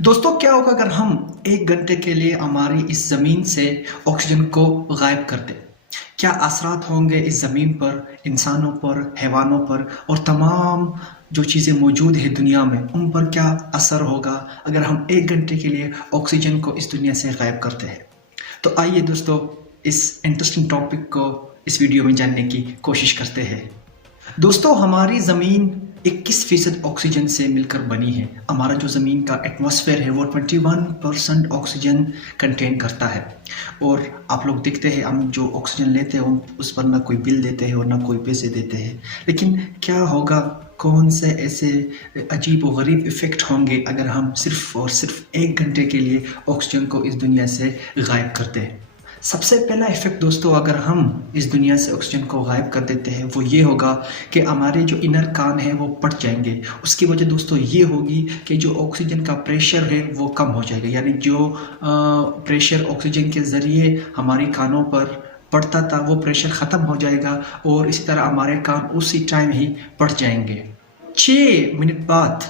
दोस्तों, क्या होगा अगर हम 1 घंटे के लिए हमारी इस ज़मीन से ऑक्सीजन को गायब कर दें? क्या असरात होंगे इस ज़मीन पर, इंसानों पर, हैवानों पर और तमाम जो चीज़ें मौजूद हैं दुनिया में, उन पर क्या असर होगा अगर हम 1 घंटे के लिए ऑक्सीजन को इस दुनिया से गायब करते हैं? तो आइए दोस्तों, इस इंटरेस्टिंग टॉपिक को इस वीडियो में जानने की कोशिश करते हैं। दोस्तों, हमारी ज़मीन 21% ऑक्सीजन से मिलकर बनी है। हमारा जो ज़मीन का एटमॉस्फेयर है वो 21% ऑक्सीजन कंटेन करता है। और आप लोग देखते हैं, हम जो ऑक्सीजन लेते हैं उस पर ना कोई बिल देते हैं और ना कोई पैसे देते हैं। लेकिन क्या होगा, कौन से ऐसे अजीब व गरीब इफ़ेक्ट होंगे अगर हम सिर्फ़ और सिर्फ 1 घंटे के लिए ऑक्सीजन को इस दुनिया से गायब करते हैं? सबसे पहला इफ़ेक्ट दोस्तों, अगर हम इस दुनिया से ऑक्सीजन को गायब कर देते हैं, वो ये होगा कि हमारे जो इनर कान हैं वो फट जाएंगे। उसकी वजह दोस्तों ये होगी कि जो ऑक्सीजन का प्रेशर है वो कम हो जाएगा। यानी जो प्रेशर ऑक्सीजन के ज़रिए हमारे कानों पर पड़ता था वो प्रेशर ख़त्म हो जाएगा और इसी तरह हमारे कान उसी टाइम ही फट जाएंगे। 6 मिनट बाद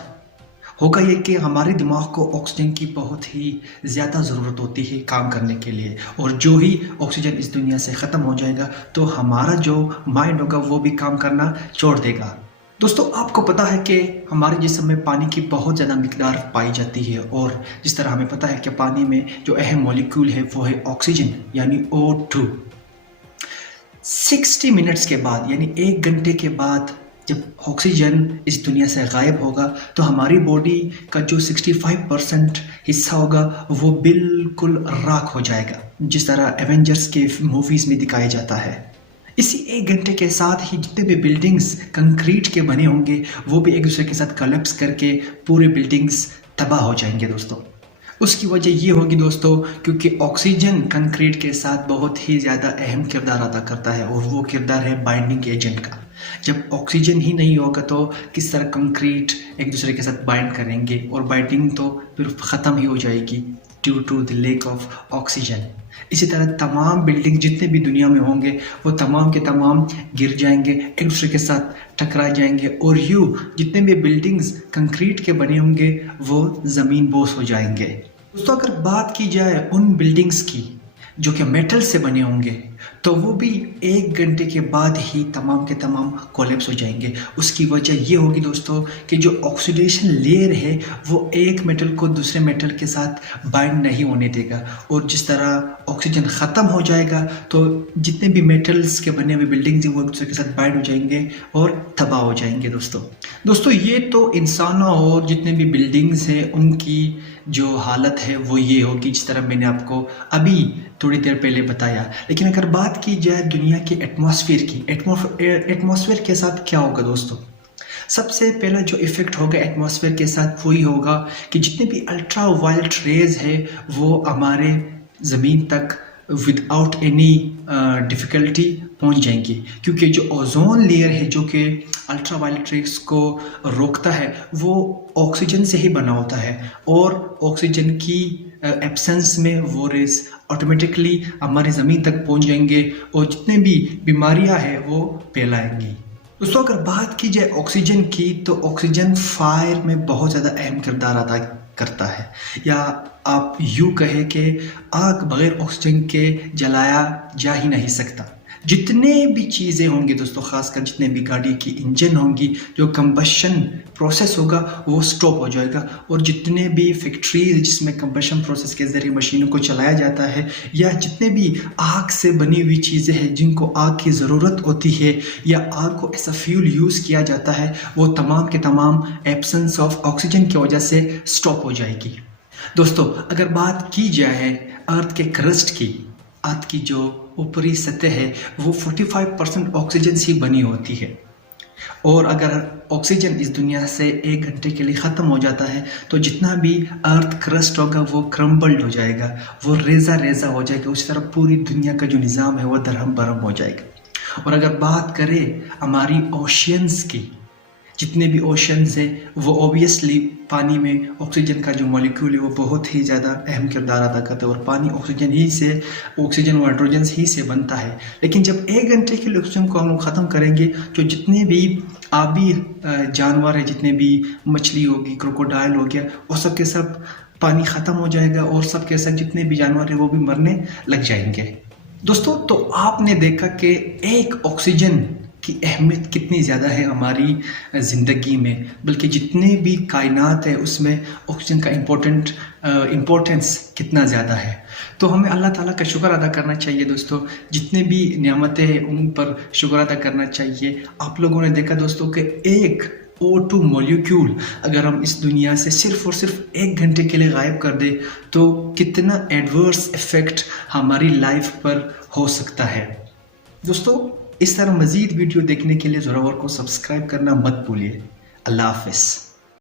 होगा ये कि हमारे दिमाग को ऑक्सीजन की बहुत ही ज़्यादा ज़रूरत होती है काम करने के लिए, और जो ही ऑक्सीजन इस दुनिया से ख़त्म हो जाएगा तो हमारा जो माइंड होगा वो भी काम करना छोड़ देगा। दोस्तों, आपको पता है कि हमारे जिस्म में पानी की बहुत ज़्यादा मिकदार पाई जाती है, और जिस तरह हमें पता है कि पानी में जो अहम मॉलिक्यूल है वो है ऑक्सीजन यानी O2। 60 मिनट्स के बाद यानी 1 घंटे के बाद जब ऑक्सीजन इस दुनिया से गायब होगा तो हमारी बॉडी का जो 65% हिस्सा होगा वो बिल्कुल राख हो जाएगा, जिस तरह एवेंजर्स के मूवीज़ में दिखाया जाता है। इसी 1 घंटे के साथ ही जितने भी बिल्डिंग्स कंक्रीट के बने होंगे वो भी एक दूसरे के साथ कोलैप्स करके पूरे बिल्डिंग्स तबाह हो जाएंगे दोस्तों। उसकी वजह ये होगी दोस्तों, क्योंकि ऑक्सीजन कंक्रीट के साथ बहुत ही ज़्यादा अहम किरदार अदा करता है, और वो किरदार है बाइंडिंग एजेंट का। जब ऑक्सीजन ही नहीं होगा तो किस तरह कंक्रीट एक दूसरे के साथ बाइंड करेंगे, और बाइंडिंग तो फिर ख़त्म ही हो जाएगी due to the lack of oxygen. इसी तरह तमाम बिल्डिंग जितने भी दुनिया में होंगे वो तमाम के तमाम गिर जाएंगे, एक दूसरे के साथ टकरा जाएंगे, और यूँ जितने भी बिल्डिंग्स कंक्रीट के बने होंगे वो ज़मीन बोस हो जाएंगे। दोस्तों, अगर बात की जाए उन बिल्डिंग्स की जो कि मेटल से बने होंगे तो वो भी 1 घंटे के बाद ही तमाम के तमाम कोलैप्स हो जाएंगे। उसकी वजह ये होगी दोस्तों कि जो ऑक्सीडेशन लेयर है वो एक मेटल को दूसरे मेटल के साथ बाइंड नहीं होने देगा, और जिस तरह ऑक्सीजन ख़त्म हो जाएगा तो जितने भी मेटल्स के बने हुए बिल्डिंग्स हैं वो एक दूसरे के साथ बाइंड हो जाएंगे और तबाह हो जाएंगे। दोस्तों ये तो इंसानों और जितने भी बिल्डिंग्स हैं उनकी जो हालत है वो ये होगी जिस तरह मैंने आपको अभी थोड़ी देर पहले बताया। लेकिन अगर बात की जाए दुनिया के एटमॉस्फेयर की, एटमॉस्फेयर के साथ क्या होगा दोस्तों? सबसे पहला जो इफ़ेक्ट होगा एटमॉस्फेयर के साथ वही होगा कि जितने भी अल्ट्रा वायलेट रेज है वो हमारे ज़मीन तक विदाउट एनी डिफ़िकल्टी पहुंच जाएंगी, क्योंकि जो ओजोन लेयर है जो कि अल्ट्रा वायलेट रेज को रोकता है वो ऑक्सीजन से ही बना होता है, और ऑक्सीजन की एब्सेंस में वो रेज ऑटोमेटिकली हमारी ज़मीन तक पहुंच जाएंगे और जितने भी बीमारियां हैं वो फैलाएंगी। दोस्तों, अगर बात की जाए ऑक्सीजन की तो ऑक्सीजन फायर में बहुत ज़्यादा अहम किरदार अदा करता है, या आप यूँ कहें कि आग बगैर ऑक्सीजन के जलाया जा ही नहीं सकता। जितने भी चीज़ें होंगी दोस्तों, ख़ासकर जितने भी गाड़ी की इंजन होंगी, जो कंबशन प्रोसेस होगा वो स्टॉप हो जाएगा, और जितने भी फैक्ट्रीज जिसमें कंबशन प्रोसेस के ज़रिए मशीनों को चलाया जाता है, या जितने भी आग से बनी हुई चीज़ें हैं जिनको आग की ज़रूरत होती है या आग को एज अ फ्यूल यूज़ किया जाता है, वो तमाम के तमाम एब्सेंस ऑफ ऑक्सीजन की वजह से स्टॉप हो जाएगी। दोस्तों, अगर बात की जाए अर्थ के क्रस्ट की, अर्थ की जो ऊपरी सतह है वो 45% ऑक्सीजन से बनी होती है, और अगर ऑक्सीजन इस दुनिया से 1 घंटे के लिए ख़त्म हो जाता है तो जितना भी अर्थ क्रस्ट होगा वो क्रम्बल्ड हो जाएगा, वो रेजा रेजा हो जाएगा। उस तरह पूरी दुनिया का जो निज़ाम है वो दरहम बरहम हो जाएगा। और अगर बात करें हमारी ओशियंस की, जितने भी ओशंस है वो ऑब्वियसली पानी में ऑक्सीजन का जो मॉलिक्यूल है वो बहुत ही ज़्यादा अहम किरदार अदा करता है, और पानी ऑक्सीजन और हाइड्रोजन ही से बनता है। लेकिन जब 1 घंटे के लिए ऑक्सीजन को हम लोग ख़त्म करेंगे तो जितने भी आबी जानवर है, जितने भी मछली होगी, क्रोकोडाइल हो गया, वो सब के सब پانی ختم ہو جائے گا اور سب کے ساتھ جتنے بھی جانور ہیں وہ بھی مرنے لگ جائیں گے۔ دوستو تو آپ نے دیکھا کہ ایک آکسیجن کی اہمیت کتنی زیادہ ہے ہماری زندگی میں، بلکہ جتنے بھی کائنات ہے اس میں آکسیجن کا امپورٹنس کتنا زیادہ ہے۔ تو ہمیں اللہ تعالیٰ کا شکر ادا کرنا چاہیے دوستو، جتنے بھی نعمتیں ہیں ان پر شکر ادا کرنا چاہیے۔ آپ لوگوں نے دیکھا دوستو کہ ایک O2 مولیکیول اگر ہم اس دنیا سے صرف اور صرف 1 گھنٹے کے لیے غائب کر دے تو کتنا ایڈورس ایفیکٹ ہماری لائف پر ہو سکتا ہے۔ دوستو اس طرح مزید ویڈیو دیکھنے کے لیے زوراور کو سبسکرائب کرنا مت بھولیے۔ اللہ حافظ۔